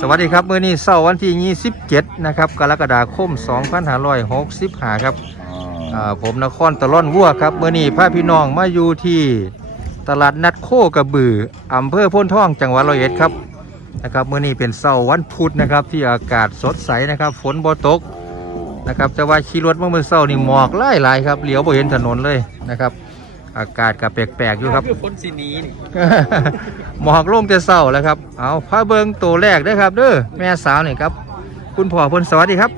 สวัสดีครับมื้อนี้เสาร์วันที่ 27 นะครับกรกฎาคม 2565 ครับอ่าผมนครตะล่อนวัวครับมื้อนี้พาพี่น้องมาอยู่ที่ตลาดนัดโคกระบืออำเภอโพ้นท่องจังหวัดร้อยเอ็ดครับนะครับมื้อนี้เป็นเสาร์วันพุธนะครับที่อากาศสดใสนะครับ ฝนบ่ตก นะครับจะว่าขี่รถเมื่อมื้อเช้านี่หมอกหลายๆครับเหลียวบ่เห็นถนนเลยนะครับ อากาศก็แปลกๆอยู่ครับ คือคนสีนี้นี่หมอกลงแต่เศร้าแล้วครับเอาพาเบิงตัวแรกเด้อครับ เด้อแม่สาวนี่ครับ คุณพ่อเพนสวัสดีครับ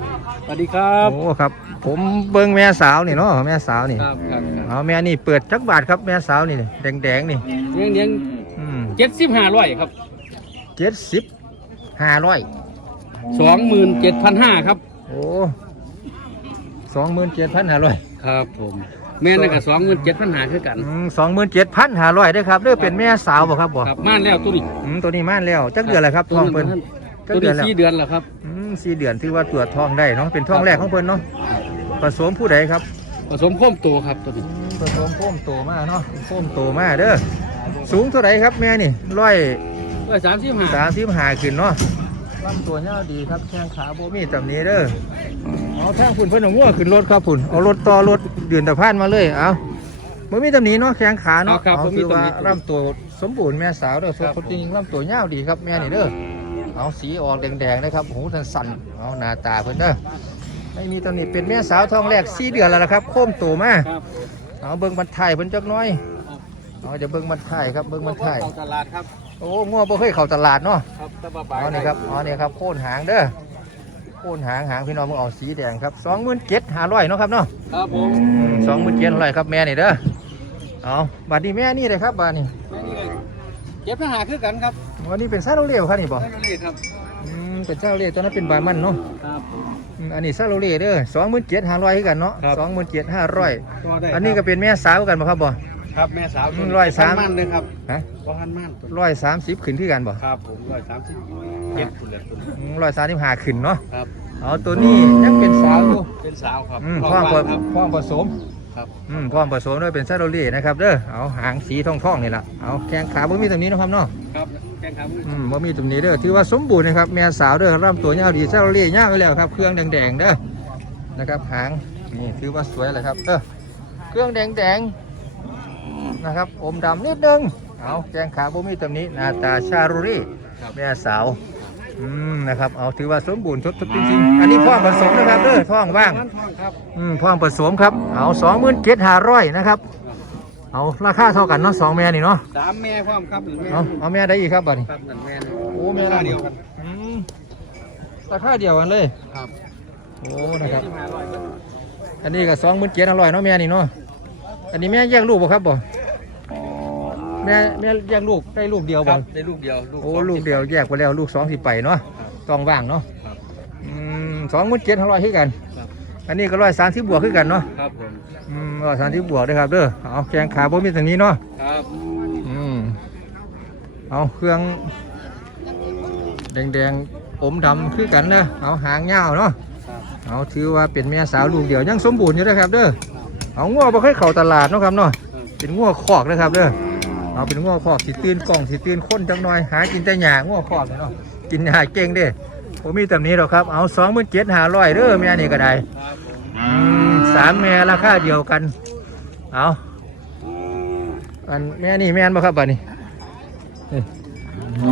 สวัสดีครับโอ้ครับ ผมเบิงแม่สาวนี่เนาะแม่สาวนี่ครับครับเอาแม่นี่เปิดจักบาทครับแม่สาวนี่แดงแดงๆนี่เลี้ยงเลี้ยงอืมเจ็ดสิบห้าร้อยครับเจ็ดสิบห้าร้อยสองหมื่นเจ็ดพันห้าครับ โอ้ สองหมื่นเจ็ดพันห้าร้อยครับผมแม่นั่นก็สองหมื่นเจ็ดพันห้าคือกันสองหมื่นเจ็ดพันห้าร้อยเด้อครับเด้อเป็นแม่สาวบ่ครับบ่ครับม่านแล้วตัวนี้อืมตัวนี้ม่านแล้วจักเดือนแล้วครับท้องเพิ่นจักตัวเดือนี้นแล้วสี่เดือนแล้วครับอืมสี่เดือนถือว่าตรวจท้องได้เนาะเป็นท้องแรกของเพิ่นเนาะผสมผู้ใดครับ ผสมโค้มตัวครับตัวนี้ผสมโค้มโตมากเนาะโค้มโตมากเด้อสูงเท่าไหร่ครับแม่นี่ร้อยร้อยสามสิบห้าสามสิบห้าขึ้นเนาะ ลำตัวยาวดีครับแข้งขาโบมีตำหนี้เด้อเอาแท่งฝุ่นเพิ่นเอางัวขึ้นรถครับฝุ่นเอารถต่อรถเดือนตะพานมาเลยเอาบ่มีตำหนี้เนาะแข้งขาเนาะครับเอาผมมีคือตัวว่านี้ลำตัวสมบูรณ์แม่สาวเด้อครับคนจริงลำตัวยาวดีครับแม่นี่เด้อเอาสีออกแดงๆนะครับหูสั่นๆเอาหน้าตาเพิ่นเด้อไม่มีตำหนี้เป็นแม่สาวท้องแรกสี่เดือนแล้วนะครับโค้มโตมาครับเอาเบิ่งบรรทายเพิ่นจักหน้อยเอาจะเบิ่งบรรทายครับเบิ่งบรรทาย เข้าตลาดครับ โอ้งัวบ่เคยเข้าตลาดเนาะครับตะบะบายเอานี่ครับเอานี่ครับโค่นหางเด้อโค่นหางหางพี่น้องมึงเอาสีแดงครับ27,500เนาะครับเนาะครับผมสองหมื่นเจ็ดร้อยครับแม่นี่เด้อเอาบัดนี้แม่นี่เลยครับบัดนี้แม่นี่เลยเจ็ดพันห้าคือกันครับวันนี้เป็นซาโรเล่ครับนี่บ่แม่นี่ครับอืมเป็นซาโรเล่ตัวนั้นเป็นบามันเนาะครับผมอืมอันนี้ซาโรเล่เด้อสองหมื่นเจ็ดห้าร้อยคือกันเนาะครับสองหมื่นเจ็ดห้าร้อยตัวได้อันนี้ก็เป็นแม่สาวกันบ่ครับบ่ ครับแม่สาวอืมร้อยสามม่านเลยครับฮะร้อยม่านตัวนี้ร้อยสามสิบขึ้นคือกันบ่ครับผมร้อยสามสิบเจ็ดคุณเหลือตัวนี้ร้อยสามสิบห้าขึ้นเนาะครับ เอาตัวนี้ยังเป็นสาวอยู่เป็นสาวครับอืมท้พ่อองผว่างสครัมบพ่อผสมครับอืมพ่อผสมด้วยเป็นซาโรเล่นะครับเด้อเอาหางสีทองทองๆนี่ล่ะเอาแข้งขาบ่มีตรงนี้เนาะครับเนาะครับแกงขาหมูอืมบ่มีตรงนี้เด้อถือว่าสมบูรณ์นะครับแม่สาวเด้อร่ำตัวยาวดีซาโรเล่ยาวไปแล้วครับเครื่องแดงๆเด้อนะครับหางนี่ถือว่าสวยเลยครับเออเครื่องแดงๆ นะครับอมดำนิดนึงเอาแข้งขาบ่มีตรงนี้หน้าตาชาโรเล่แม่สาวอืมนะครับเอาถือว่าสมบูรณ์ทุกๆจริงๆอันนี้พ่อผสมนะครับเด้อท้องว่างท้องครับอืมพ่อผสมครับเอาสองหมื่นเจ็ดห้าร้อยนะครับเอาราคาเท่ากันเนาะสองแม่นี่เนาะสามแม่พร้อมครับหรือแม่เอาเอาแม่ได้อีกครับบัดนี้ครับหนึ่งแม่นี่โอ้แม่ราคาเดียวกันอืมราคาเดียวกันเลยครับโอ้นะครับห้าร้อยครับอันนี้ก็สองหมื่นเจ็ดห้าร้อยเนาะแม่นี่เนาะอันนี้แม่แยกลูกบ่ครับบ่แม่แม่แยกลูกได้ลูกเดียวคบ่รับได้ลูกเดียวโอ้ลูกเดียวแยกไปแล้วลูกสองสิไปเนาะต้องว่างเนาะครับ อืมสองหมื่นเจ็ดห้าร้อยขึ้นกัน ครับ อันนี้ก็ร้อยสามสิบบวกขึ้นกันเนาะครับผมอืมร้อยสามสิบบวกเด้อครับเด้อเอาแข้งขาบ่มีตรงนี้เนาะครับอืมเอาเครื่อง แดงๆอมดำคือกันนะเอาหางยาวเนาะครับเอาถือว่าเป็นแม่สาวลูกเดียวยังสมบูรณ์อยู่นะครับเด้อเอางัวบ่เคยเข้าตลาดเนาะครับเนาะเป็นงัวคอกนะครับเด้อ เอาเป็นงัวคอกสิตื่นกล่องสิตื่นคนจังหน่อยหากินแต่หญ้างัวคอกเนี่ยเนาะกินหญ้าเก่งเด้ผมมีแบบนี้หรอกครับเอาสองหมื่นเจ็ดห้าร้อยเด้อแม่นี่ก็ได้ครับผมอืมสามแม่ราคาเดียวกัน เอาอันแม่นี่แม่นบ่ครับบัดนี้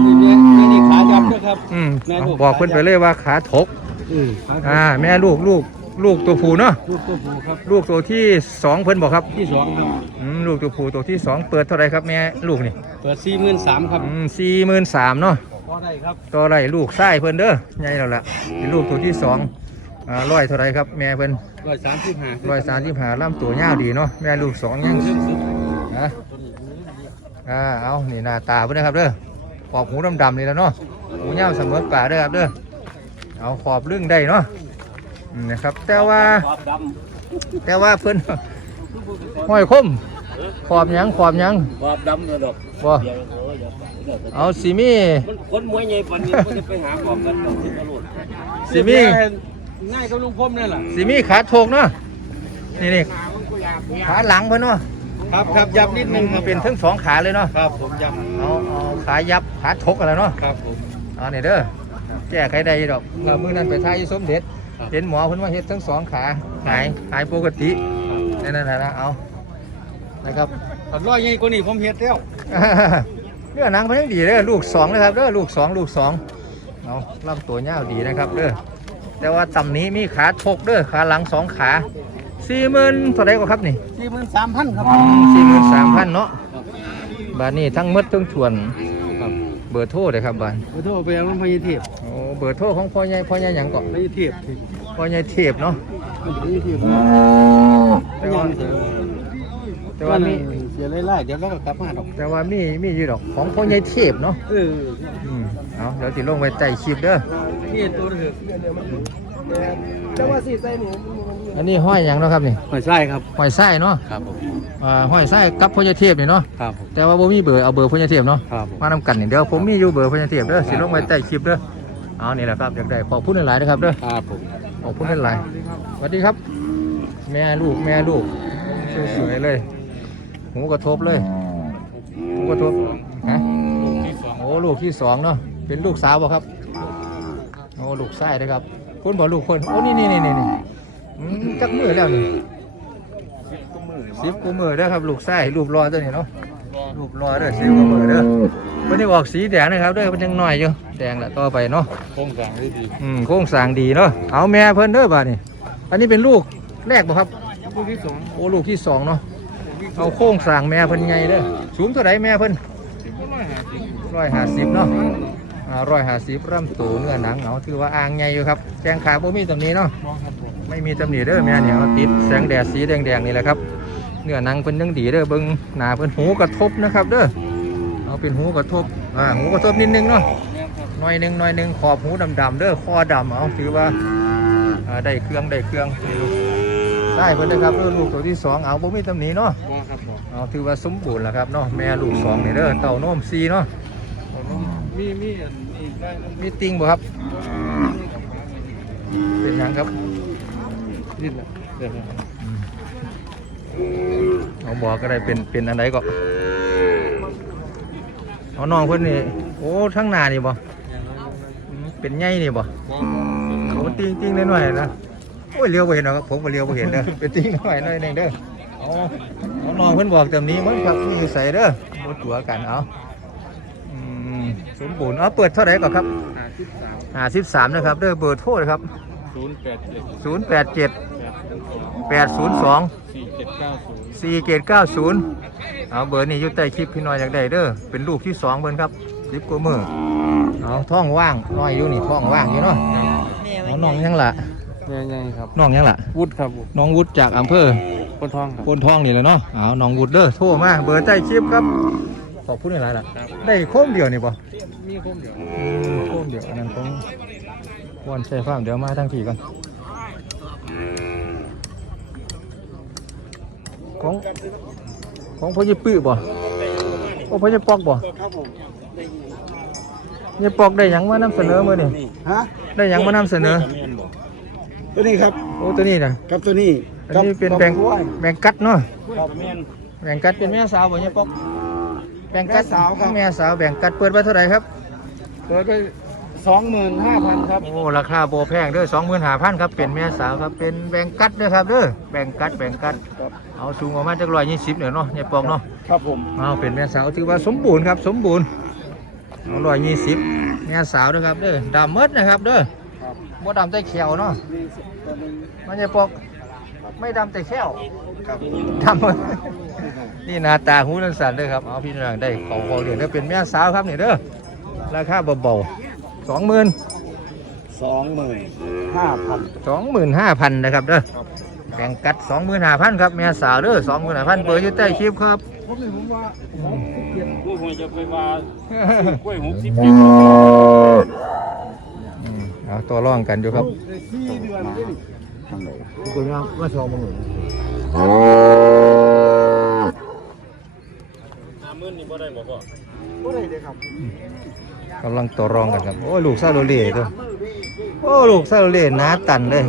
นี่นี่แม่นี่ขายับด้วยครับอืมแม่เอาลูกบอกเพิ่นไปเลยว่าขาถกอืมขาอ่าแม่ลูกลูก ลูกตัวผู้เนาะลูกตัวผู้ครับลูกตัวที่สองเพิ่นบอกครับที่สองครับอืมลูกตัวผู้ตัวที่สองเปิดเท่าไหรครับแม่ลูกนี่เปิดสี่หมื่นสามครับอืมสี่หมื่นสามเนาะพอได้ครับตัวไรลูกไส้เพิ่นเด้อใหญ่แล้วล่ะเป็นลูกตัวที่สองอ่าร้อยเท่าไหรครับแม่เพิ่นร้อยสามสิบห้าร้อยสามสิบห้าลำตัวยาวดีเนาะแม่ลูกสองยังเรื่องสุดฮะอ่าเอานี่หน้าตาเพิ่นนะครับเด้อขอบหูดำๆนี่แหล้วเนาะหูยาวเสมอป่าเด้อครับเด้อเอาขอบลึงได้เนาะอืม นะครับ แต่ว่าขอบดแต่ว่าเพิ่นห้อยคมขอบหยังขอบหยังำขอบดำกระดกบ่เอาสิมีมันคนมวยใหญ่ปันนี้มันจะไปหาขอบกันกับที่ตลอดสิมีง่ายกับลุงพมนี่แหละสิมีขาโถกเนาะนี่นี่ขาหลังเพิ่นเนาะครับครับยับนิดนึงครับเป็นทั้งสองขาเลยเนาะครับผมยับเอาเอาขายับขาทกอะไรเนาะครับผมเอานี่เด้อแก้ไขได้ดอกเมื่อมื้อนั้นไปทายอยู่สมเด็จครับ เห็นหมอเพิ่นว่าเฮ็ดทั้งสองขาหายหายปกตินั่นน่ะนะเอานะครับถ้าร้อยยังกว่านี้ผมเฮ็ดแล้วเนื้อหนังเพิ่นยังดีเด้อลูกสองนะครับเด้อลูกสองลูกสองเอาลำตัวยาวดีนะครับเด้อแต่ว่าต่ำนี้มีขาทกเด้อขาหลังสองขาสี่หมื่นเท่าไรก็ครับนี่สี่หมื่นสามพันครับสี่หมื่นสามพันเนาะบาทนี้ทั้งหมดทั้งส่วนครั บเบอร์โทรเลยครับบานขอโทษไปยังพญเทพโอ้เบอร์โทรของพ่อใหญ่พ่อใหญ่หยังก็พญเทพพ่อใหญ่เทพเนาะพญเทพแต่ว่าแต่ว่ามีเสียไล่ๆเดี๋ยวเราก็กลับมาดอกแต่ว่ามีมีอยู่ดอกของพ่อใหญ่เทพเนาะเอออืมเอาเดี๋ยวติลงไปใจคลิปเด้อนี่ตัวเถอะแต่ว่าสีใส่หนู อันนี้ห้อยหยังเนาะครับนี่ไม่ใช่ครับ ห้อยไส้เนาะครับผม อ่าห้อยไส้กับพ่อใหญ่เทพนี่เนาะครับผม แต่ว่าบ่มีเบอร์เอาเบอร์พ่อใหญ่เทพเนาะครับผม มานำกันนี่เดี๋ยวผมมีอยู่เบอร์พ่อใหญ่เทพเด้อสิลงไปใต้คลิปเด้อเอานี่แหละครับอยากได้ขอบคุณหลายๆนะครับเด้อ ครับผม ขอบคุณหลายๆสวัสดีครับ แม่ลูกแม่ลูกสวยๆเลยหูกระทบเลยหูกระทบฮะโอ้ลูกที่สองเนาะเป็นลูกสาวบ่ครับโอ้ลูกชายนะครับคุณบอกลูกคนโอ้นี่นี่นี่นี่นี่ อืมจักมือแล้วนี่สิบกูมือเด้อครับ ลูกชายรูปรอตัวนี้เนาะรูปรอเด้อสิบกูมือเด้อวันนี้ออกสีแดงนะครับเด้อมันยังน้อยอยู่แดงละต่อไปเนาะโครงสร้างได้ดีอืมโค้งสร้างดีเนาะเอาแม่เพิ่นเด้อบ่านี่อันนี้เป็นลูกแรกบ่ครับผู้ที่สองโอ้ลูกที่สองเนาะเอาโค้งสร้างแม่เพิ่นไงเด้อสูงเท่าไหร่แม่เพิ่นสิบร้อยห้าสิบร้อยห้าสิบเนาะ ร้อยห้าสิบร่ำตูเนื้อหนังเอาถือว่าอ่างใหญ่อยู่ครับแข้งขาบ่มีตำหนี้เนาะมองครับผมไม่มีตำหนิเด้อแม่เนี่ยเอาติดแสงแดดสีแดงๆนี่แหละครับเนื้อหนังเพิ่นยังดีเด้อเบิ่งหน้าเพิ่นหูกระทบนะครับเด้อเอาเป็นหูกระทบอ่าหูกระทบนิดนึงเนาะแม่ครับหน่อยหนึ่งหน่อยหนึ่งขอบหูดำๆเด้อคอดำเอาถือว่าอ่าได้เครื่องได้เครื่องนี่ลูกได้เพิ่นนะครับเด้อลูกตัวที่สองเอาบ่มีตำหนิเนาะมองครับผมเอาถือว่าสมบูรณ์แล้วครับเนาะแม่ลูกสองนี่เด้อเต่าโน้มซีเนาะ มีมีอันอีกได้นะมีติงบ่ครับ เป็นหยังครับนิดละเดี๋ยวนะเอาบอกก็ได้เป็นเป็นอันใดก็เอาน้องเพิ่นนี่โอ้ทั้งหน้านี่บ่อืมเป็นใหญ่นี่บ่โอ้ติงติงหน่อยๆนะโอ้ยเลี้ยวไปเห็นหรอกครับผมก็เลี้ยวไปเห็นเด้อเป็นติงหน่อยหน่อยหนึงเด้อเอาเอาน้องเพิ่นบอกเต็มนี้มันครับมีอยู่ใส่เด้อบ่ตัวกันเอาอืม สมบูรณ์เอาเปิดเท่าไหร่ก่อนครับห้าสิบสาม53นะครับเด้อเบอร์โทรครับศูนย์แปดเจ็ด087แปดศูนย์สอง802สี่เจ็ดเก้าศูนย์4790เอาเบอร์นี้อยู่ใต้คลิปพี่น้อยอยากได้เด้อเป็นลูกที่สองเบิ่นครับ10กว่ามื้อเอาท้องว่างน้อยอยู่นี่ท้องว่างอยู่เนาะเอาน้องยังล่ะยังไงครับน้องยังล่ะวุฒิครับผมน้องวุฒิจากอำเภอคนทองครับโพนทองนี่แหละเนาะเอาน้องวุฒิเด้อโทรมาเบอร์ใต้คลิปครับ ขอบคุณหลายๆล่ะได้โค้มเดียวนี่ป่ะมีคมเดียวโค้มเดียวอันนั้นของวันใช้ฟาร์มเดี๋ยวมาทั้งทีก่อนของของพ่อยี่ปื้อบ่โอ้พ่อยี่ปอกบ่ครับผมยี่ปอกได้หยังมานำเสนอมื้อนี่ฮะได้หยังมานำเสนอ ตัวนี้ครับโอ้ตัวนี้น่ะครับตัวนี้อันนี้เป็นแบงแบงกัดเนาะครับแม่นแบ่งกัดเป็นแม่สาวบ่เนี่ยปอก แบ่งกัดแม่สาวครับ แม่สาวแบ่งกัดเปิดไว้เท่าไหร่ครับ เปิดไปสองหมื่นห้าพันครับ โอ้ราคาโบแพงเด้อสองหมื่นห้าพันครับเป็นแม่สาวครับเป็นแบ่งกัดเด้อครับเด้อแบ่งกัดแบ่งกัดเอาสูงประมาณจักร้อยยี่สิบเนี่ยเนาะเนี่ยปอกเนาะครับผม เอาเป็นแม่สาวถือว่าสมบูรณ์ครับสมบูรณ์เอาร้อยยี่สิบแม่สาวนะครับเด้อดำหมดนะครับเด้อครับ บ่ดำแต่แขวเนาะมีตัวหนึงมันจะปอกไม่ดำแต่แขวครับดำหมด นี่หน้าตาหูนังสันเด้อครับเอาพี่น้องได้ของของเดือนเด้อเป็นแม่สาวครับนี่เด้อราคาเบาๆสองหมื่นสองหมื่นห้าพันสองหมื่นห้าพันนะครับเด้อครับแบ่งกัดสองหมื่นห้าพันครับแม่สาวเด้อสองหมื่นห้าพันเบอร์อยู่ใต้คลิปครับผมเลยผมว่าผู้หวยจะไปว่ากล้วยหกสิบอืมเอาตัวร่องกันอยู่ครับได้สี่เดือนได้นี่คุณว่าว่าสองหมื่นห้าหมื่นนี่บ่ ได้บ่พ่อบ่ได้เลยครับกำลังตัวรองกันครับ โอ้ลูกซาโรเล่ตัวโอ้ลูกซาโรเล่หนาตันเลย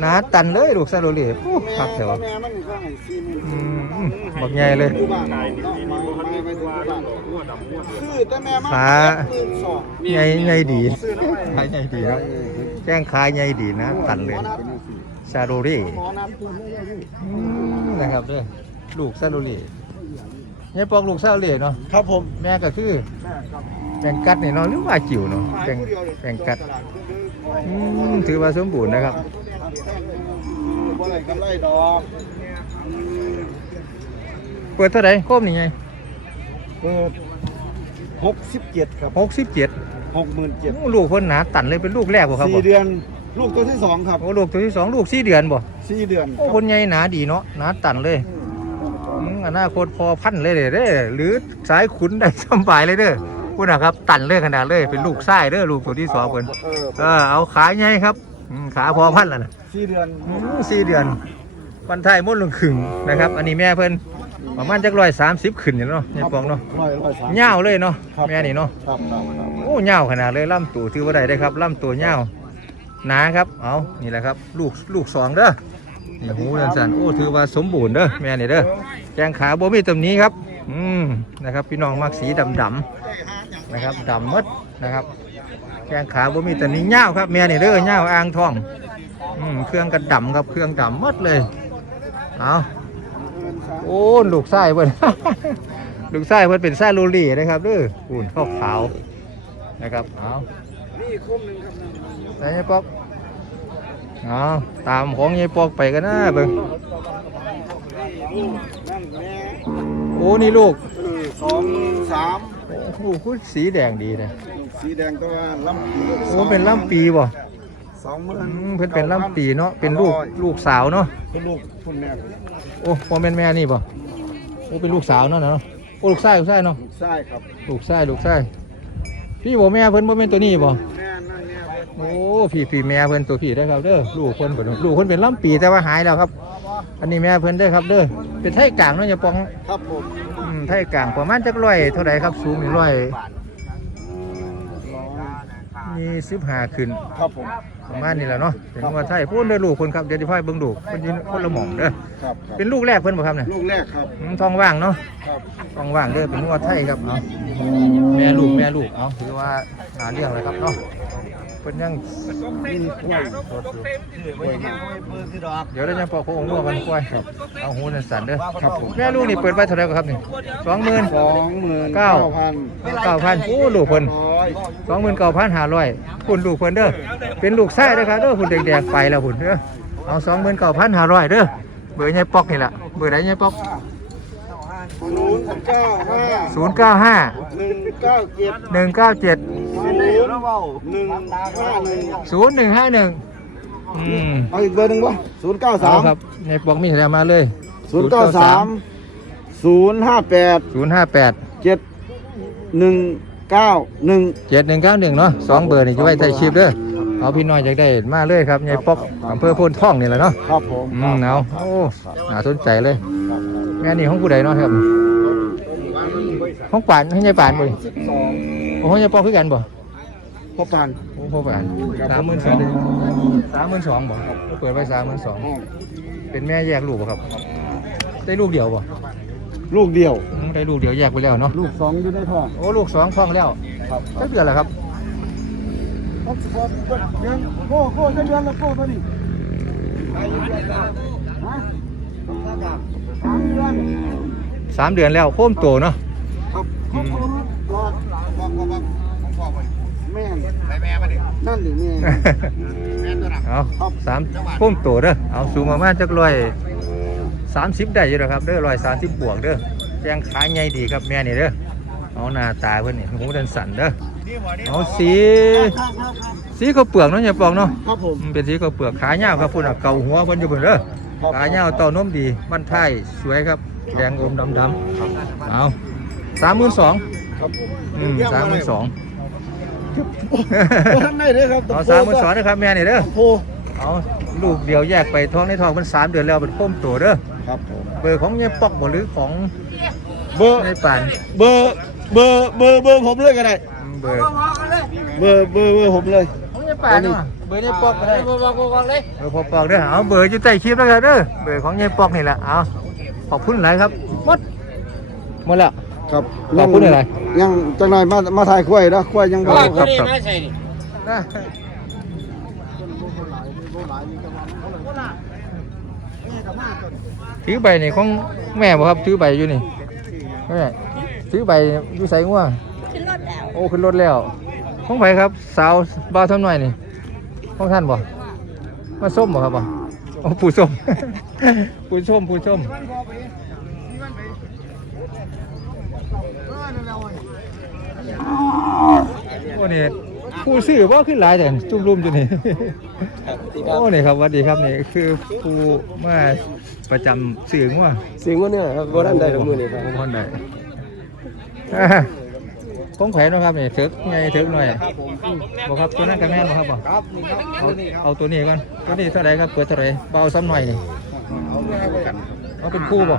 หนาตันเลยลูกซาโรเล่โอ้พักแถวแม่มันนี่ครับสี่หมื่นอืมบักใหญ่เลย กูบ้านไก่เนาะมานี่บ่ทันมาได้ไปดูบ้านหัวดำหัวเดือแต่แม่มาขาหมื่นสองใหญ่ใหญ่ดีขายใหญ่ดีครับแจ้งขายใหญ่ดีนะ ตันเลยชาโรรี่หมอน้ำปูไม่ได้ดิอืมนะครับเด้อลูกซาโรรี่ ยายปองลูกซาโรรี่เนาะครับผมแม่ก็คือแม่ครับแปงกัดนี่เนาะหรือว่าจิ๋วเนาะขายแปงผู้เดียวเลยแปงกัดตลาดเดินอืมถือว่าสมบูรณ์นะครับๆบ่ได้กำไรดอกเปิดเท่าไหร่โคมนี่ไงเปิดหกสิบเจ็ดครับหกสิบเจ็ดหกหมื่นเจ็ดลูกเพิ่นหนาตันเลยเป็นลูกแรกบ่ครับสี่บ่เดือนลูกตัวที่สองครับโอ้ลูกตัวที่สองลูกสี่เดือนบ่สี่เดือนโอ้คนใหญ่หนาดีเนาะหนาตันเลย อืมอนาคตพอพันเลยเด้อเด้อหรือสายขุนได้สำบายเลยเด้อพูดนะครับตันเลยขนาดเลยเป็นลูกไส้เด้อลูกตัวที่สองเพิ่นเออเออเอาขาใหญ่ครับอืมขาพอพันแล้วนะสี่เดือนอืมสี่เดือนวันไทายมดลงขึงนะครับ อันนี้แม่เพิ่นประมาณจักร้อยสามสิบขึ้นอยู่เนาะยายปองเนาะร้อยร้อยสามเง่าวเลยเนาะครับแม่นี่เนาะครับครับครับโอ้เง่าวขนาดเลยล่ำตัวถือว่าได้ได้ครับล่ำตัวเง่าวหนาครับเอานี่แหละครับ ลูกลูกสองเด้อ นี่หูดันสันโอ้ถือว่าสมบูรณ์เด้อแม่นี่เด้อแกงขาบ่มีตำนี้ครับ อืมนะครับพี่น้องมักสีดำดำนะครับดำมดนะครับแกงขาบ่มีตำนี้เง่าครับแม่นี่เด้อเง่าอ่างทองอืมเครื่องกระดำครับเครื่องดำมดเลยเอาโอ้ลูกไส้เพิ่นลูกไส้เพิ่นเป็นไส้ลูลี่นะครับเด้ออุ่นขาวขาวนะครับเอานี่คมหนึ่งครับใส่ยายปอก เอาตามของยายปอกไปกันนะเบิ่งนั่นแม่โอ้นี่ลูกเออสองสามโอ้โหคุณสีแดงดีเลยสีแดงก็ว่าลำปีโอ้เป็นล่ำปีบ่สองหมื่อืนมเพิ่นเป็นล่ำปีเนาะเป็นลูกลูกสาวเนาะเป็นลูกคุณแม่โอ้พ่อแม่นแม่นี่บ่โอ้เป็นลูกสาวเนาะเนาะโอ้ลูกชายลูกชายเนาะลูกชายครับลูกชายลูกชายพี่บ่แม่เพิ่นบ่เป็นตัวนี้บ่แม่นั่นเนี่ย โอ้พี่พี่แม่เพิ่นตัวพี่ได้อครับเด้อลูกเพิ่นเพิ่นลูกเพิ่นเป็นลำปีแต่ว่าหายแล้วครับ อันนี้แม่เพิ่นได้อครับเด้อเป็นไทยกลางเนาะอย่าปองครับผมอืมไทยกลางประมาณจักร้อยเท่าไหร่ครับสูงนี่ร้อยมีสิบห้าขึ้น ครับผม ประมาณนี้แหละเนาะเป็นว่าไทยพูดเด้อลูกคนครับเดี๋ยวจะพาเบิ่งลูกเพิ่นยืนคนละหม่องเด้อครับครับเป็นลูกแรกเพิ่นบ่ครับเนี่ยลูกแรกครับ อืมท้องว่างเนาะ ครับท้องว่างเด้อเป็นว่าไทยครับเนาะแม่ลูกแม่ลูกเอาถือว่าหาเลี้ยงเลยครับเนาะ เพิ่นยังนี่กล้วยสดอยู่กล้วยนี่เปิดที่ดอกเดี๋ยวเราจะปอกโค้งงัวกันควายเอาหูนันสันเด้อครับผมแม่ลูกนี่เปิดไปเท่าไหร่ครับนี่สองหมื่นสองหมื่นเก้าพันเก้าพันโอ้ลูกเพิ่นร้อยสองหมื่นเก้าพันห้าร้อยคุณลูกเพิ่นเด้อเป็นลูกไส้เด้อครับเด้อคุณแดงๆไปแล้วคุณเด้อเอาสองหมื่นเก้าพันห้าร้อยเด้อเบอร์ยายปอกนี่แหละเบอร์ไหนยายปอก ศูนย์เก้าห้าศูนย์เก้าห้าหนึ่งเก้าเจ็ดหนึ่งเก้าเจ็ดศูนย์หนึ่งห้าหนึ่งศูนย์หนึ่งห้าหนึ่งอืมเอาอีกเบอร์หนึ่งวะศูนย์เก้าสาเอามครับยายปอกมีอะไรมาเลยศูนย์เก้าสามศูนย์ห้าแปดศูนย์ห้าแปดเจ็ดหนึ่งเก้าหนึ่งเจ็ดหนึ่งเก้าหนึ่งเนาะสองเบอร์นี่จะไว้ใต้ชิปเด้อเอาพี่น้อยอยากได้มาเลยครับยายปอกอำเภอโพนท่องนี่แหละเนาะครับผมอืมเอาโอ้น่าสนใจเลย แม่นี่ของผู้ใดเนาะครับของป่านให้ยายป่านบ่ดิสิบสองโอ้ของยายปอกคือกันบ่พ่อปานโอ้พ่อป่านสามหมื่นสองสามหมื่นสองบ่เปิดไว้สามหมื่นสองเป็นแม่แยกลูกบ่ครับ ได้ลูกเดียวบ่ลูกเดียวอืมได้ลูกเดียวแยกไปแล้วเนาะลูกสองอยู่ในท้องโอ้ลูกสองท้องแล้วครับจักเดือนแล้วครับเดือนโก้โก้จะเดือนละโก้ตัวนี้ฮะ สามเดือนสามเดือนแล้วโค้มโตเนาะครับอืมรอดบอกบอกบอกบอกไปแม่นไปแม่มาดินั่นหรือแม่แม่ตัวหนักเอาสามพุ่มโตเด้อเอาสูงประมาณจักร้อยสามสิบได้อยู่แล้วครับเด้อร้อยสามสิบบวกเด้อแจงขาใหญ่ดีครับแม่นี่เด้อเอาหน้าตาเพิ่อนนี่หูดันสันเด้อเอาสีสีข้าวเปลือกเนาะอย่าปองเนาะครับผมเป็นสีข้าวเปลือกขาเงาวครับพุ่นอะเก่าหัวเพิ่นอยู่เพิ่นเด้อ ขาเงาวเต่านมดีบ้านไทยสวยครับแดงอมดำดำๆเอาสามหมื่นสองครับอืมสามหมื่นสองทำได้เลยครับเอาสามหมื่นสองนะครับแม่นี่เด้อโพเอาลูกเดียวแยกไปท้องในท้องมันสามเดือนแล้วเป็นโค้มตัวเด้อครับผมเบอร์ของยายปอกบ่หรือของเบอร์ยายป่านเบอร์เบอร์เบอร์เบอร์ผมเลยก็ได้อืมเบอร์เบอร์เบอร์เบอร์ผมเลยของยายป่านเนาะเบอร์ยายปอกก็ได้เบอร์บอกเลยเบอร์พอปอกเด้อเอาเบอร์อยู่ใต้คลิปแล้วกันเด้อเบอร์ของยายปอกนี่แหละเอาขอบคุณหลายครับหมดหมดแล้วครับขอบคุณอะไรยังจังหน่อยมามาถ่ายควายนะควายยังบ่คครัรับบไม่ใช่นี่นะถือใบนี่ของแม่บ่ครับถือใบอยู่นี่แม่ถือใบอยู่ใส่งัวขึ้นรถแล้วโอ้ขึ้นรถแล้วของไผครับ สาวบ่าวทำหน่อยนี่ ของท่านบ่มาส้มบ่ครับบ่โอ้ผู้ส้ม ผู้ส้มผู้ส้มโอ้นี่ผู้ซื้อบ่ขึ้นหลายแต่จุ่มรุมอยู่นี่โอ้นี่ครับสวัสดีครับนี่คือผู้มาประจำสื่องัวสิ่งว่าเนี่ยครับบ่ทันได้ทั้งมื้อนี้ครับผมคนใดอ่า ของแขวนเนาะครับนี่เถิกไงเถิกหน่อยบอกครับตัวนั้นกับแม่นบ่ครับบ่ครับนี่ครับเอาเอาตัวนี้ก่อนตัวนี้เท่าไหร่ครับเปิดเท่าไหร่เบาซ้ำหน่อยนี่เอาเป็นคู่บ่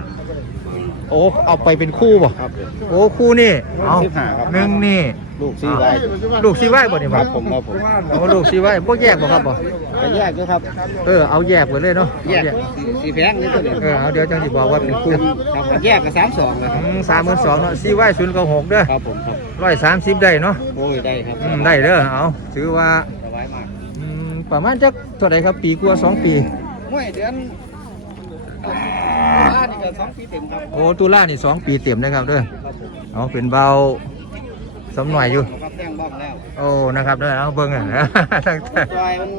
โอ้เอาไปเป็นคู่บ่ครับ โอ้คู่นี่เอาสิบห้าครับ หนึ่งนี่ ลูกซีไว้ลูกซีไว้บ่นี่คบ่รับผมครับผมโอ้ลูกซีไว้บ่แยกบ่ครับบ่ไปแยกด้วยครับเออเอาแยกไปเลยเนาะแยกสีแพงนี่ตัวนี้เออเอาเดี๋ยวจังสิบอกว่าเป็นคู่ครับแยกกับสามสองเลยครับสามหมื่นสองเนาะซีไว้ศูนย์เก้าหกเด้อครับผมครับร้อยสามสิบได้เนาะโอ้ยได้ครับอืมได้เด้อเอาถือว่าสบายมากอืมประมาณจักเท่าไหร่ครับปีกว่าสองปีห้วยเดือนบ้า นนี่ก็สองปีเต็มครับโอ้ตุลานี่สองปีเต็มนะครับเด้อครับผมเอาเป็นเบาสำหน่อยอยู่ครับแจ้งบ้อมแล้วโอ้นะครับเด้อเอาเบิ่งอะตั้งแต่จอยมัน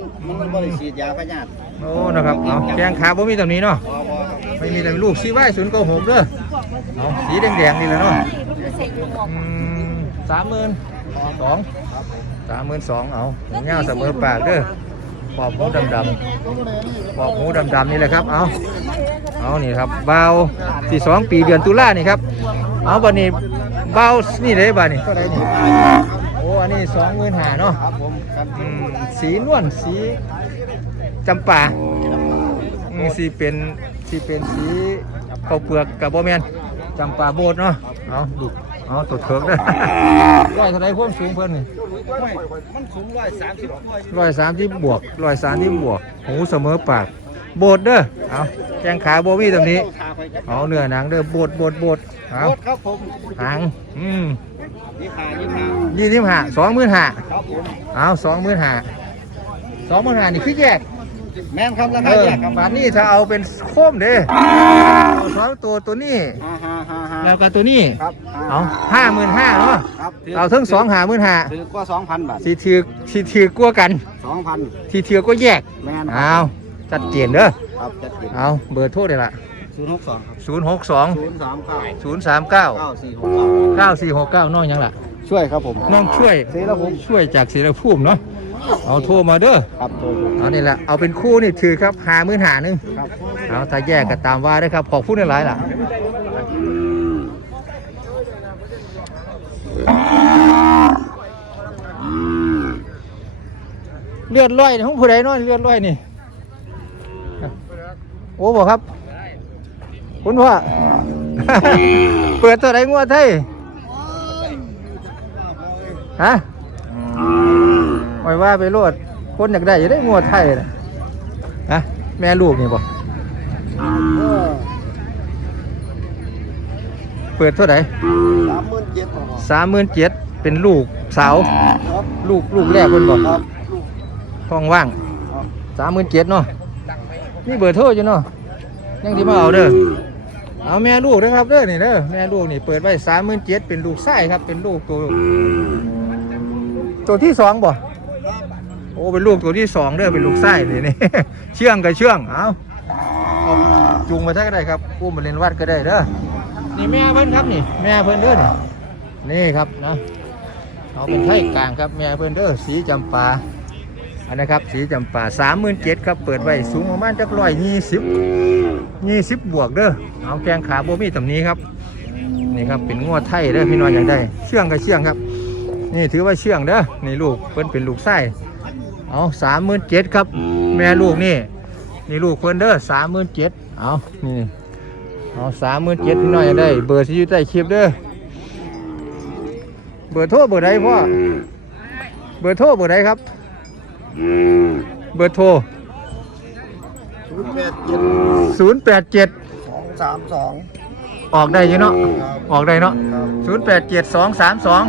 มันบริสีดยาพยาธิโอ้นะครับเอาแกงขาบ่มีตำหนี้เนาะพอพอครับไม่มีแต่ลูกซีไว้ศูนย์เก้าหกเด้อเอาสีแดงๆนี่แหละเนาะเสกลูกออกอืมสามหมื่นสองสามหมื่นสองเอาเงาเสมอปากเด้อ ปอบหูดำๆปอบหูดำๆนี่แหละครับ เอาเอานี่ครับเบาที่สองปีเดือนตุลานี่ครับ เอาบันนี้เบานี่เลยบันนี้เท่าไหนิโอ้อันนี้สองหมื่นหาเนาะครับผมครับอืมสีนวลสีจำปาสีเป็นสีเป็นสีข้าวเปลือกกับโบแมนจำปาโบดเนาะเอาดู เอาตัวเถิกเด้อร้อยเท่าไรความสูงเพิ่นนี่มันสูงร้อยสามสิบกว่าร้อยสามที่บวกร้อยสามที่บวก หูเสมอปาก โบดเด้อ เอาแข้งขาโบมีตรงนี้ทาไปจะเอาเนื้อหนังเด้อ โบดโบดโบดเอาโคตรครับผมหางอืมนี่ขานี่ขายี่สิบห้าสองหมื่นห้าครับผมเอาสองหมื่นห้าสองหมื่นห้านี่คือแยก แม่นครับราเอคาอแยกครับบาทนี้ถ้าเอาเป็นโคมเด้เอาสองตัวตัวนี้ฮ่าฮ่าฮ่าฮ่าแล้วก็ตัวนี้ครับเอาห้าหมื่นห้าเนาะครับเอาทั้งสองหาหมื่นห้าถือกว่าสองพันบาทสีถือสีถือกลัวกันสองพันสีถือก็แยกแม่นเอาจัดเจนเด้อครับจัดเก็บเอาเบอร์โทรได้ละศูนย์หกสองครับศูนย์หกสองศูนย์สามเก้าศูนย์สามเก้าเก้าสี่หกเก้าเก้าสี่หกเก้าน้องยังล่ะช่วยครับผมน้องช่วยศรีละภูมิช่วยจากศรีละภูมิเนาะ เอาโทรมาเด้อครับโทรเอานี่แหละเอาเป็นคู่นี่ถือครับหาหมื่นหาหนึงครับเอาถ้าแยกก็ตามว่าได้อครับขอบคุณหลายๆล่ะเลือดร้อยนี่ของผู้ใดเน้อยเลือดร้อยนี่โอ้บอกครับ คุณพ่อเปิดตัวไหนงัวไทยฮะ ไว้ว่าไปโลดคนอยากได้จะได้งัวไทยนะฮะแม่ลูกนี่บอกเปิดเท่าไหร่สามหมื่นเจ็ดครับสามหมื่นเจ็ดเป็นลูกสาวครับลูกลูกแรกคนบอกครับลูกท้องว่างครับสามหมื่นเจ็ดเนาะนี่เบอร์โทรอยู่เนาะยังที่มาเอาเด้อเอาแม่ลูกนะครับเด้อนี่เด้อแม่ลูกนี่เปิดไว้สามหมื่นเจ็ดเป็นลูกไส้ครับเป็นลูกตัวตัวที่สองบ่ โอ้เป็นลูกตัวที่สองเด้อเป็นลูกไส้นี่นี่ เชื่องกับเชื่องเอาจุงมาได้ก็ได้ครับอุ้มมาเล่นวัดก็ได้เด้อนี่แม่เพิ่นครับนี่ แม่เพิ่นเด้อนี่นี่ครับนะเอาเป็นไทยกลางครับแม่เพิ่นเด้อสีจำปาอันนะครับสีจำปาสามหมื่นเจ็ดครับเปิดไว้สูงประมาณจักร้อยยี่สิบยี่สิบบวกเด้อเอาแกงขาโบมี่ตำนี้ครับนี่ครับเป็นงวดไทยเด้อพี่น้อยอยากได้ เชื่องกับเชื่องครับ นี่ถือว่าเชื่องเด้อนี่ลูกเพิ่นเป็นลูกไส้เอาสามหมื่นเจ็ดครับ แม่ลูกนี่ นี่ลูกเพิ่นเด้อสามหมื่นเจ็ดเอานี่เอาสามหมื่นเจ็ดพี่น้อยอยากได้ เบอร์ที่อยู่ใต้คลิปเด้อเบอร์โทรเบอร์ใดพ่อเบอร์โทรเบอร์ใดครับ เบอร์โทรศูนย์แปดเจ็ด0 8 7สามสองออกได้อยู่เนาะครับออกได้เนาะครับศูนย์แปดเจ็ดสองสามสอง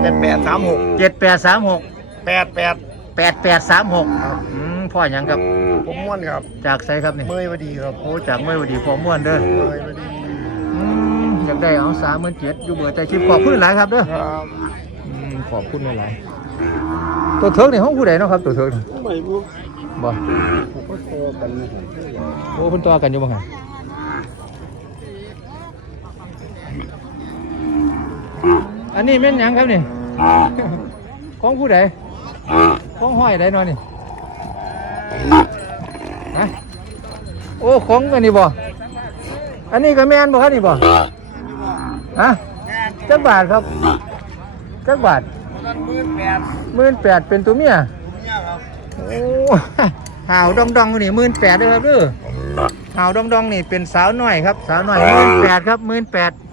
แปดแปดสามหกเจ็ดแปดสามหกแปดแปดแปดแปดสามหกอืมพ่อหยังครับ ผมม้วนครับ จากไซครับนี่เมย์พอดีครับโอ้จากเมื่อวันดีพอม่วนเด้อเมย์พอดีอืมอยากได้เอาสามหมื่นเจ็ดอยู่เบอร์ใจคลิปขอบคุณหลายครับเด้อครับอืมขอบคุณหลายๆตัวเถิกในห้องผู้ใดเนาะครับตัวเถิกนี่ไม่รู้บ่ผมก็โตกันนะโอ้คุณตัวกันอยู่บ้างไงอั นนี้แม่นหยังครับนี่ ของผู้ใดของห้อยใดเนอนนี่ฮะโอ้ของกันนี่บ่อันนี้ก็แม่นบ่ครับนี่บ่ฮะจักบาทครับจักบาทหมื่นแปดหมื่นแปดเป็นตัวเมียเนี่ยครับโอ้หาวดองดองๆนี่หมื่นแปดเลยครับเด้อหาวดองดองๆนี่เป็นสาวน้อยครับ สาวน้อยหมื่นแปดครับหมื่นแปดอืม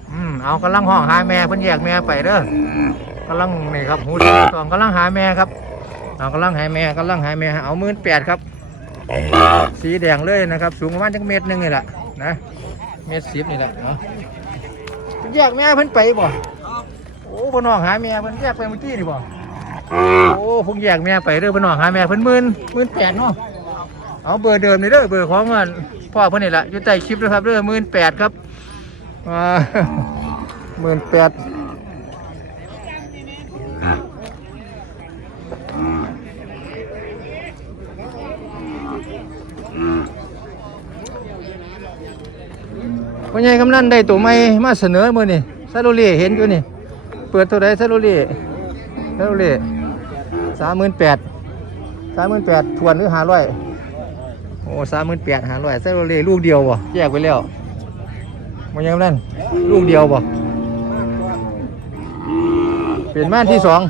เอากำลังห้องหาแม่เพิ่นแยกแม่ไปเด้อกำลังนี่ครับหูสองกำลังหาแม่ครับเอากำลังหาแม่กำลังหาแม่เอาหมื่นแปดครับ สีแดงเลยนะครับ สูงประมาณจักเมตรหนึ่งนี่แหละนะเมตรสิบนี่แหละเนาะเพิ่นแยกแม่เพิ่นไปบ่โอ้เพิ่นน้องหาแม่เพิ่นแยกไปเมื่อกี้นี่บ่โอ้ผมแยกแม่ไปเด้อเพิ่นน้องหาแม่เพิ่นหมื่นหมื่นแปดเนาะเอาเบอร์เดิมนี่เด้อเบอร์ของมันพ่อเพิ่นนี่แหละอยู่ใต้คลิปนะครับเด้อหมื่นแปดครับอ่า หมื่นแปดพ่อใหญ่กำนันได้ตัวใหม่มาเสนอมื้อนี่ซาโรเล่เห็นอยู่นี่ เปิดเท่าไรซาโรเล่ซาโรเล่สามหมื่นแปดสามหมื่นแปดทวนหรือห้าร้อยโอ้สามหมื่นแปดห้าร้อยซาโรเล่ลูกเดียวบ่แยกไปแล้วมันยังนั่นลูกเดียวบ่ เป็นม่านที่สอง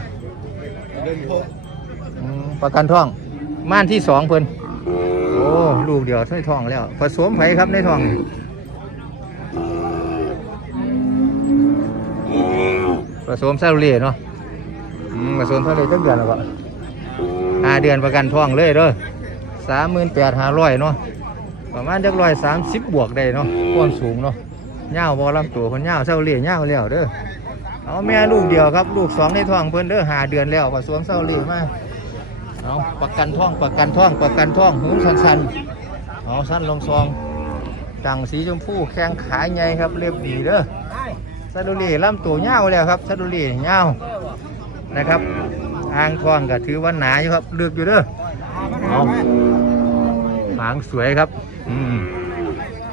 อืมประกันท้อง ม่านที่สองเพิ่นโอ้ลูกเดียวในท้องแล้ว ผสมไผครับในท้องนี่ผสมซาโรเล่เนาะอืมมาส่วนเท่าไรตั้งเดือนแล้วก็ห้าเดือนประกันท้องเลยเด้อสามหมื่นแปดห้าร้อยเนาะประมาณจักร้อยสามสิบบวกได้เนาะความสูงเนาะเงาวบอลำตัวคนเงาวเศร้าเลี่ยเงาวแล้วเด้อ เอาแม่ลูกเดียวครับ ลูกสองในท้องเพิ่นเด้อหาเดือนแล้วผสมเศร้าลีมาเอาประกันท้องประกันท้องประกันท้องหูสันๆเอาสั้นลงซองดังสีชมพูแข้งขาใหญ่ครับเรียบดีเด้อซาดูรีลำตัวเงาวแล้วครับซาดูรีเงาวนะครับอ่างทองก็ถือว่าหนาอยู่ครับเลือกอยู่เด้อเอาหางสวยครับอืม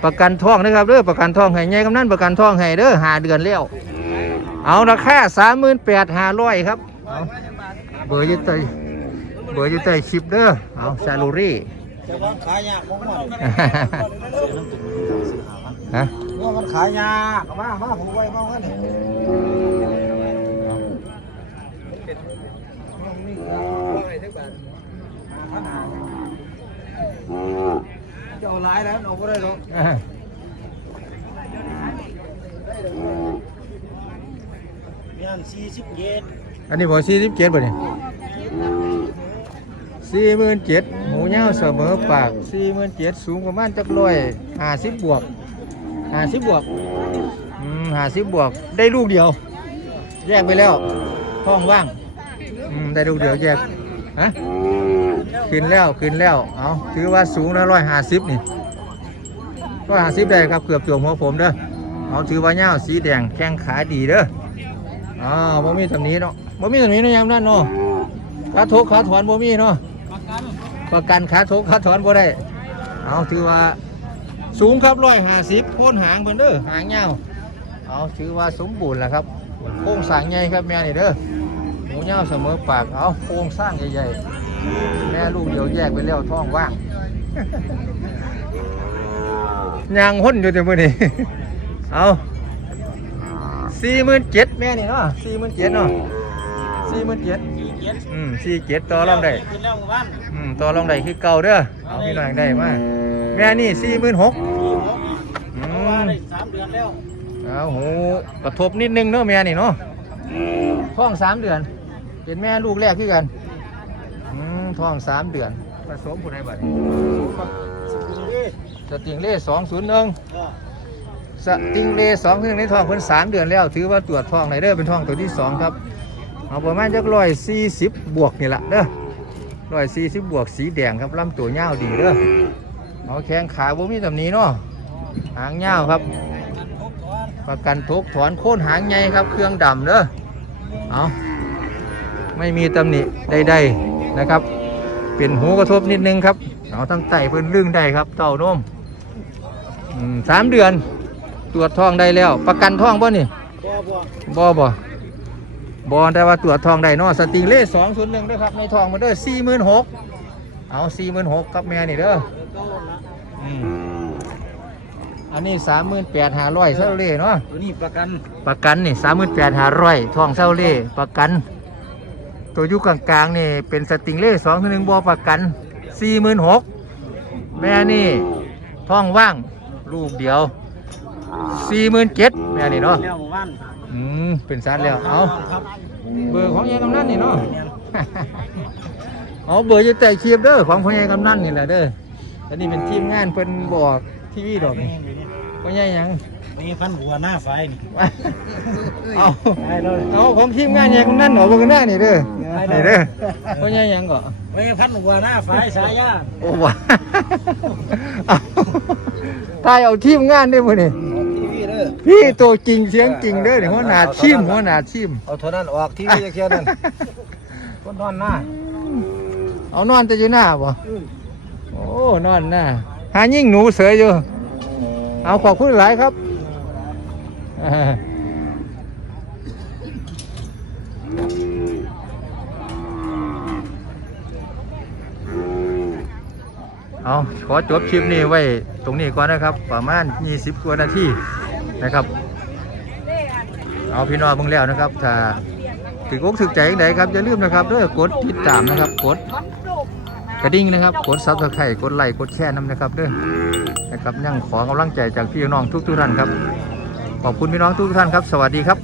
ประกันทองนะครับเด้อประกันทองให้ไงกำนันประกันทองให้เด้อหาเดือนแล้ว เอาราคาสามหมื่นแปดห้าร้อยครับเอาเบอร์อยึดใต้เบอร์อยึดใต้คลิปเด้อเอาซาลูรี่จะว่าขายยากมากฮะว่ามันขายยากมามาผมไว้บ้างกันจะเอาหลายแล้วเอาก็ได้หรอก งานสี่สิบเกตอันนี้บอกสี่สิบเจ็ดป่ะนี่สี่หมื่นเจ็ดหมูเน่าเสมอปากสี่หมื่นเจ็ดสูงประมาณจักร้อยห้าสิบบวกห้าสิบบวกอืมห้าสิบบวกได้ลูกเดียว แยกไปแล้วท้องว่างอืมได้ลูกเดียวแยกฮะขึ้นแล้วขึ้นแล้วเอาถือว่าสูงแล้วร้อยห้าสิบนี่ร้อยห้าสิบได้ครับเกือบตัวหัวผมเด้อเอาถือว่าเน่าสีแดงแข้งขาดีเด้อ อ่าบ่มีตำหนี้เนาะบ่มีตำหนี้เนาะยามนั้นเนาะขาทุกขาถอนบ่มีเนาะประกันขาทุกขาถอนบ่ได้ เอาถือว่าสูงครับร้อยห้าสิบโคนหางเพิ่นเด้อหางยาวเอาถือว่าสมบูรณ์แล้วครับโครงสร้างใหญ่ครับแม่นี่เด้อหมูยาวเสมอปากเอาโครงสร้างใหญ่ๆแม่ลูกเดียวแยกไปแล้วท้องว่างยางห้นอยู่แต่มื้อนี้เอา สี่หมื่นเจ็ดแม่นี่เนาะสี่หมื่นเจ็ดเนาะสี่หมื่นเจ็ดอืมสี่เจ็ดต่อรองได้ขึ้นแล้วบ้านอืมต่อรองได้คือเก่าเด้อเอาพี่น้องได้มาแม่นี่สี่หมื่นหกอืมสามเดือนแล้วเอาโหกระทบนิดนึงเนาะแม่นี่เนาะท้องสามเดือน เป็นแม่ลูกแรกคือกันอืมท้องสามเดือนผสมผู้ใดบัดนี้สติงเล่สองศูนย์หนึ่ง สติงเลสองศูนย์ในท้องเพิ่นสามเดือนแล้ว ถือว่าตรวจท้องไหนเด้อเป็นท้องตัวที่สองครับเอาประมาณจักร้อยสี่สิบบวกนี่แหละเด้อร้อยสี่สิบบวกสีแดงครับลำตัวยาวดีเด้อเอาแข้งขาบ่มีตำหนี้เนาะหางยาวครับ ประกันทุกถอนโค่นหางใหญ่ครับ เครื่องดำเด้อเอาไม่มีตำหนิใดๆนะครับ เป็นหูกระทบนิดนึงครับเอาตั้งไตเพิ่นลึงได้ครับเต้านมสามเดือน ตรวจท้องได้แล้ว ประกันท้องบ่นี่บ่บ่บ่แต่ว่าตรวจท้องได้เนาะสติงเล่สองศูนย์หนึ่งด้วยครับในท้องมาเด้อสี่หมื่นหกเอาสี่หมื่นหกครับแม่นี่เด้ออืมอันนี้สามหมื่นแปดห้าร้อยเท่าเล่เนาะตัวนี้ประกันประกันนี่สามหมื่นแปดห้าร้อยทองเศร้าเล่ประกัน ตัวอยุกลางๆนี่เป็นสติงเล่สองหนึ่งบอประกันสี่หมื่นหกแม่นี่ท้องว่าง ลูกเดียว สี่หมื่นเจ็ดแม่นี่เนาะแล้วหมู่บ้านอืมเป็นสัตว์แล้วเอาเบอร์ของยายกำนันนี่เนาะเอาเบอร์จะแต่คลิปเด้อของพ่อใหญ่กำนันนี่แหละเด้ออันนี้เป็นทีมงานเพิ่นบอกทีวีดอกนี่พ่อใหญ่หยังนี่พันหัวหน้าไฟนี่เอาได้เลยเอาของทีมงานใหญ่กำนันหนอเบอร์หน้านี่เด้อนี่เด้อพ่อใหญ่หยังก็ไม่พันหัวหน้าไฟสายยาโอ้วะเอาตายเอาทีมงานได้บ่นี่ทีวีเด้อ พี่ตัวจริงเสียงจริงเด้อนี่หัวหน้าทีมหัวหน้าทีมเอาเท่านั้นออกทีวีเคียนั่นคนนอนหน้าเอานอนแต่อยู่หน้าบ่โอ้นอนหน้าหายิ่งหนูเสืออยู่ เอาขอบคุณหลายครับเออเอาขอจบคลิปนี้ไว้ตรงนี้ก่อนนะครับ ประมาณ 20 กว่านาที นะครับ เอาพี่น้องเบิ่งแล้วนะครับถ้าถึงอกถึกใจอย่างใดครับอย่าลืมนะครับด้วยกดติดตามนะครับกดกระดิ่งนะครับกดซับสไครต์กดไลค์กดแชร์น้ำนะครับด้วยนะครับยังขอกำลังใจจากพี่น้องทุกทุกท่านครับ ขอบคุณพี่น้องทุกท่านครับ สวัสดีครับ